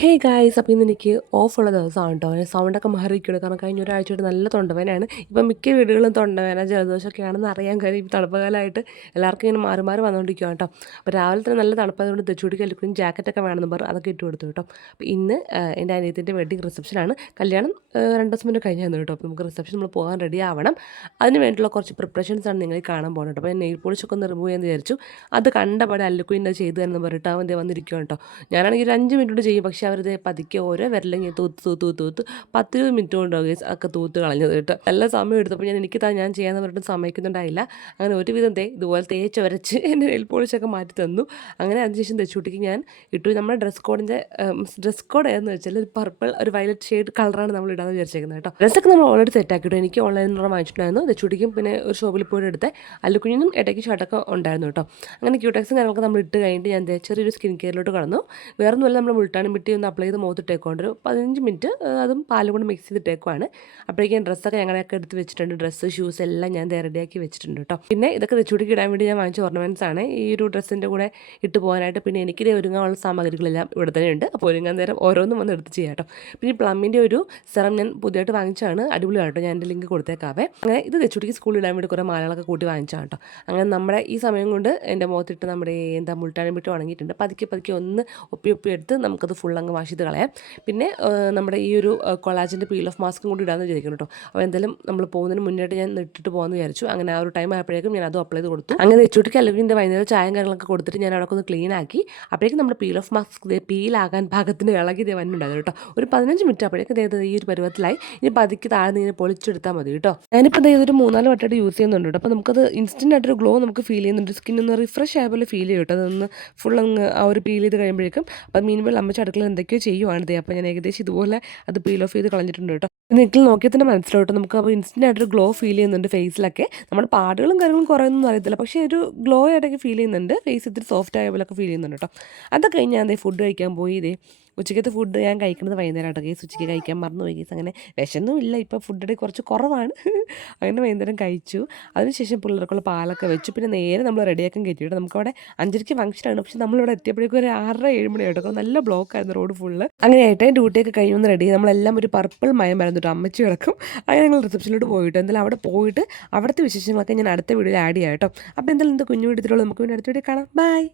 Hey guys, അപ്പോൾ ഇന്ന് എനിക്ക് ഓഫുള്ള ദിവസമാണ് കേട്ടോ. സൗണ്ടൊക്കെ മാറിയിരിക്കുകയാണ്, കാരണം കഴിഞ്ഞ ഒരാഴ്ചയായിട്ട് നല്ല തൊണ്ടവേദനയാണ്. ഇപ്പം മിക്ക വീടുകളും തൊണ്ടവേദന ജലദോഷമൊക്കെ ആണെന്ന് അറിയാൻ കാര്യം ഈ തണുപ്പ് കാലമായിട്ട് എല്ലാവർക്കും ഇങ്ങനെ മാറി മാറി വന്നുകൊണ്ടിരിക്കുകയാണ് കേട്ടോ. അപ്പോൾ രാവിലെ തന്നെ നല്ല തണുപ്പായതുകൊണ്ട് തെച്ചുകൂടി കല്ലിക്കും ജാക്കറ്റൊക്കെ വേണമെന്ന് പറഞ്ഞു അതൊക്കെ ഇട്ട് കൊടുത്തു കേട്ടോ. അപ്പോൾ ഇന്ന് എൻ്റെ അനിയത്തിൻ്റെ വെഡിങ് റിസപ്ഷനാണ്. കല്യാണം 2 ദിവസം മുന്നേ കഴിഞ്ഞായിരുന്നു കേട്ടോ. അപ്പോൾ നമുക്ക് റിസപ്ഷൻ നമ്മൾ പോകാൻ റെഡി ആവണം. അതിന് വേണ്ടിയിട്ടുള്ള കുറച്ച് പ്രിപ്പറേഷൻസാണ് നിങ്ങൾ കാണാൻ പോകുന്നത് കേട്ടോ. അപ്പോൾ ഞാൻ നെയിൽ പോളിഷൊക്കെ ഒന്ന് റിമൂവ് ചെയ്യാമെന്ന് വിചാരിച്ചു. അത് കണ്ടപാടെ അല്ലുക്കുയിൻ്റെ ചെയ്ത് തന്നെ പറഞ്ഞിട്ട് അവൻ വന്നിരിക്കുകയാണ് കേട്ടോ. ഞാനാണെങ്കിൽ ഒരു 5 മിനിറ്റ് കൊണ്ട് ചെയ്യും, പക്ഷേ അവരത് പതുക്കെ ഓരോ വിരലിങ്ങനെ തൂത്ത് 10-20 മിനിറ്റ് കൊണ്ടാകും ഒക്കെ തൂത്ത് കളഞ്ഞത് കേട്ടോ. നല്ല സമയം എടുത്തപ്പോൾ ഞാൻ ചെയ്യാമെന്ന് പറഞ്ഞിട്ട് സമ്മതിക്കുന്നുണ്ടായില്ല. അങ്ങനെ ഒരുവിധം ഇതുപോലെ തേച്ച് വരച്ച് എൻ്റെ നെയിൽ പോളിഷൊക്കെ മാറ്റി തന്നു. അങ്ങനെ അതിനുശേഷം തെച്ചുകുട്ടിക്ക് ഞാൻ ഇട്ടു. നമ്മുടെ ഡ്രസ് കോഡ് ഏതെന്ന് വെച്ചാൽ ഒരു പർപ്പിൾ ഒരു വയലറ്റ് ഷെയ്ഡ് കളറാണ് നമ്മൾ ഇടാന്ന് വിചാരിച്ചേക്കുന്നത് കേട്ടോ. ഡ്രസ്സൊക്കെ നമ്മൾ ഓൾറെഡി സെറ്റാക്കിയിട്ടു. എനിക്ക് ഓൺലൈനിൽ നിന്ന് വാങ്ങിച്ചിട്ടുണ്ടായിരുന്നു. തെച്ചുകുട്ടിക്കും പിന്നെ ഒരു ഷോപ്പിൽ പോയിട്ട് എടുത്ത് അല്ലുക്കുഞ്ഞിനും ഇടയ്ക്ക് ഷർട്ടൊക്കെ ഉണ്ടായിരുന്നു കേട്ടോ. അങ്ങനെ ക്യൂടെക്സും കാര്യങ്ങളൊക്കെ നമ്മൾ ഇട്ട് കഴിഞ്ഞിട്ട് ഞാൻ ചെറിയൊരു സ്കിൻ കെയറിലോട്ട് കടന്നു. വേറൊന്നുമല്ല, നമ്മൾ മുൾട്ടാനും പിട്ടി ഒന്ന് അപ്ലൈ ചെയ്ത് മുഖത്തിട്ടേക്കൊണ്ട് ഒരു 15 മിനിറ്റ് അതും പാലും കൊണ്ട് മിക്സ് ചെയ്തിട്ടേക്കുവാണ്. അപ്പോഴേക്കും ഡ്രസ്സൊക്കെ ഞങ്ങളെയൊക്കെ എടുത്ത് വെച്ചിട്ടുണ്ട്. ഡ്രസ്സ് ഷൂസ് എല്ലാം ഞാൻ റെഡിയാക്കി വെച്ചിട്ടുണ്ട് കേട്ടോ. പിന്നെ ഇതൊക്കെ തെച്ചുകുട്ടിക്ക് ഇടാൻ വേണ്ടി ഞാൻ വാങ്ങിച്ച ഓർണമെൻറ്റ്സ് ആണ്. ഈ ഒരു ഡ്രസ്സിൻ്റെ കൂടെ ഇട്ട് പോകാനായിട്ട്. പിന്നെ എനിക്കിതേ ഒരുങ്ങാനുള്ള സാമഗ്രികളെല്ലാം ഇവിടെ തന്നെ ഉണ്ട്. അപ്പോൾ ഒരുങ്ങാൻ നേരം ഓരോന്നും വന്ന് എടുത്ത് ചെയ്യാം കേട്ടോ. പിന്നെ ഈ പ്ലമ്മിൻ്റെ ഒരു സെറം ഞാൻ പുതിയതായിട്ട് വാങ്ങിച്ചാണ്, അടിപൊളിയാണ് കേട്ടോ. ഞാൻ എൻ്റെ ലിങ്ക് കൊടുത്തേക്കാവേ. അങ്ങനെ ഇത് തെച്ചുകുട്ടിക്ക് സ്കൂളിൽ ഇടാൻ വേണ്ടി കുറേ മാലകളൊക്കെ കൂട്ടി വാങ്ങിച്ചാണ് കേട്ടോ. അങ്ങനെ നമ്മുടെ ഈ സമയം കൊണ്ട് എൻ്റെ മുഖത്തിട്ട് നമ്മുടെ മുൾട്ടാനും പിട്ടി ഉണങ്ങിയിട്ടുണ്ട്. പതുക്കെ ഒന്ന് ഒപ്പി എടുത്ത് നമുക്കത് ഫുൾ അങ്ങ് വാഷ് ചെയ്ത് കളയാം. പിന്നെ നമ്മുടെ ഈ ഒരു കൊളാജിൻ്റെ പീൽ ഓഫ് മാസ്കും കൂടി ഇടാമെന്ന് വിചാരിക്കണം കേട്ടോ. അപ്പോൾ എന്തായാലും നമ്മൾ പോകുന്നതിന് മുന്നേട്ട് ഞാൻ ഇട്ടിട്ട് പോകാമെന്ന് വിചാരിച്ചു. അങ്ങനെ ആ ഒരു ടൈം ആയപ്പോഴേക്കും ഞാൻ അതും അപ്ലൈ ചെയ്ത് കൊടുത്തു. അങ്ങനെ തെച്ചുകുട്ടിക്ക് അല്ലെങ്കിൽ വൈകുന്നേരം ചായയും കാര്യങ്ങളൊക്കെ കൊടുത്തിട്ട് ഞാൻ അവിടെ ഒന്ന് ക്ലീൻ ആക്കി. അപ്പോഴേക്കും നമ്മുടെ പീൽ ഓഫ് മാസ്ക് പീലാകാൻ പാകത്തിന് ഇളകി വന്നിട്ടുണ്ടായിരുന്നു കേട്ടോ. ഒരു 15 മിനിറ്റ് അപ്പോഴേക്കും ഈ ഒരു പരുവത്തിലായി. ഇനി പതുക്കി താഴ്ന്ന് ഇങ്ങനെ പൊളിച്ചെടുത്താൽ മതി കേട്ടോ. ഞാനിപ്പോൾ ഒരു 3-4 വട്ടമായിട്ട് യൂസ് ചെയ്യുന്നുണ്ട് കേട്ടോ. അപ്പോൾ നമുക്കത് ഇൻസ്റ്റൻ്റ് ആയിട്ടൊരു ഗ്ലോ നമുക്ക് ഫീൽ ചെയ്യുന്നുണ്ട്. സ്കിന്നൊന്ന് റിഫ്രഷ് ആയ പോലെ ഫീൽ ചെയ്യും കേട്ടോ. അതൊന്ന് ഫുൾ അങ്ങ് ആ ഒരു പീൽ ചെയ്ത് കഴിയുമ്പോഴേക്കും. അപ്പം മീൻവെൾ അമ്മച്ച അടുക്കള എന്തൊക്കെയോ ചെയ്യുവാണിത്. അപ്പോൾ ഞാൻ ഏകദേശം ഇതുപോലെ അത് പീൽ ഓഫ് ചെയ്ത് കളഞ്ഞിട്ടുണ്ട് കേട്ടോ. നിങ്ങൾക്ക് നോക്കിയാൽ തന്നെ മനസ്സിലോട്ട് നമുക്ക് അപ്പോൾ ഇൻസ്റ്റൻ്റ് ആയിട്ടൊരു ഗ്ലോ ഫീൽ ചെയ്യുന്നുണ്ട് ഫേസിലൊക്കെ. നമ്മുടെ പാടുകളും കാര്യങ്ങളും കുറയൊന്നും അറിയത്തില്ല, പക്ഷേ ഒരു ഗ്ലോ ആയിട്ടൊക്കെ ഫീൽ ചെയ്യുന്നുണ്ട്. ഫേസ് ഇത്തിരി സോഫ്റ്റ് ആയ പോലെയൊക്കെ ഫീൽ ചെയ്യുന്നുണ്ട് കേട്ടോ. അതൊക്കെ കഴിഞ്ഞ് ഞാൻ ഫുഡ് കഴിക്കാൻ പോയി. ഉച്ചയ്ക്കത്തെ ഫുഡ് ഞാൻ കഴിക്കുന്നത് വൈകുന്നേരമായിട്ട് കേസ്. ഉച്ചയ്ക്ക് കഴിക്കാൻ മറന്നുപോയി കേസ്. അങ്ങനെ വിശന്നും ഇല്ല, ഇപ്പോൾ ഫുഡ് കുറച്ച് കുറവാണ്. അങ്ങനെ വൈകുന്നേരം കഴിച്ചു. അതിനുശേഷം പിള്ളേർക്കുള്ള പാലൊക്കെ വെച്ചു. പിന്നെ നേരെ നമ്മൾ റെഡിയാക്കാൻ കയറ്റിയിട്ട് നമുക്കവിടെ 5:30 ഫംഗ്ഷനാണ്. പക്ഷേ നമ്മളിവിടെ എത്തിയപ്പോഴേക്കും ഒരു 6:30-7 മണിയായിട്ട്. കാരണം നല്ല ബ്ലോക്കായിരുന്നു റോഡ് ഫുള്ള്. അങ്ങനെയായിട്ട് ഡ്യൂട്ടിയൊക്കെ കഴിയുമെന്ന് റെഡി. നമ്മളെല്ലാം ഒരു പർപ്പിൾ മയം വരുന്നു കേട്ടോ. അമ്മച്ചി കിടക്കും. അങ്ങനെ ഞങ്ങൾ റിസപ്ഷനിലോട്ട് പോയിട്ട് എന്തായാലും അവിടെ പോയിട്ട് അവിടുത്തെ വിശേഷങ്ങളൊക്കെ ഞാൻ അടുത്ത വീഡിയോയിൽ ആഡ് ചെയ്യാം കേട്ടോ. അപ്പോൾ എന്തായാലും കുഞ്ഞു വീട്ടിലുള്ള നമുക്ക് പിന്നെ അടുത്ത വീഡിയോ കാണാം. ബൈ.